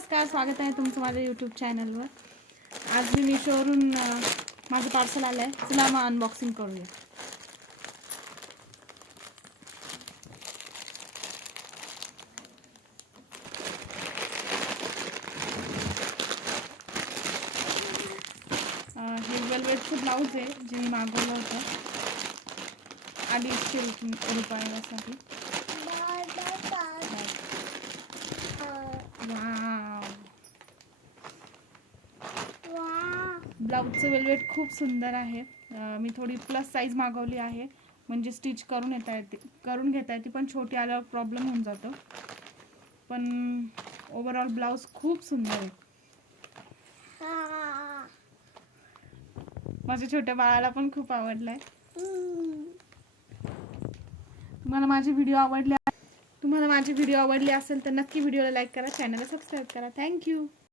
नमस्कार, स्वागत आहे तुमचं माझ्या यूट्यूब चॅनलवर। आज मी meeshoवरून माझं पार्सल आलं आहे। चला मग अनबॉक्सिंग करूया। हे वेलवेटचं ब्लाऊज आहे जे मी मागवलं होतं 250 रुपयासाठी। ब्लाऊजचं वेलवेट खूप सुंदर आहे। मी थोडी प्लस साईज मागवली आहे म्हणजे स्टिच करून घेता येते पण छोटी आल्यावर प्रॉब्लेम होऊन जातो। पण ओव्हरऑल ब्लाऊज खूप सुंदर आहे। माझ्या छोट्या बाळाला पण खूप आवडलाय। तुम्हाला माझी व्हिडिओ आवडली असेल तर नक्की व्हिडिओला लाईक करा, चॅनलला सबस्क्राईब करा। थँक्यू।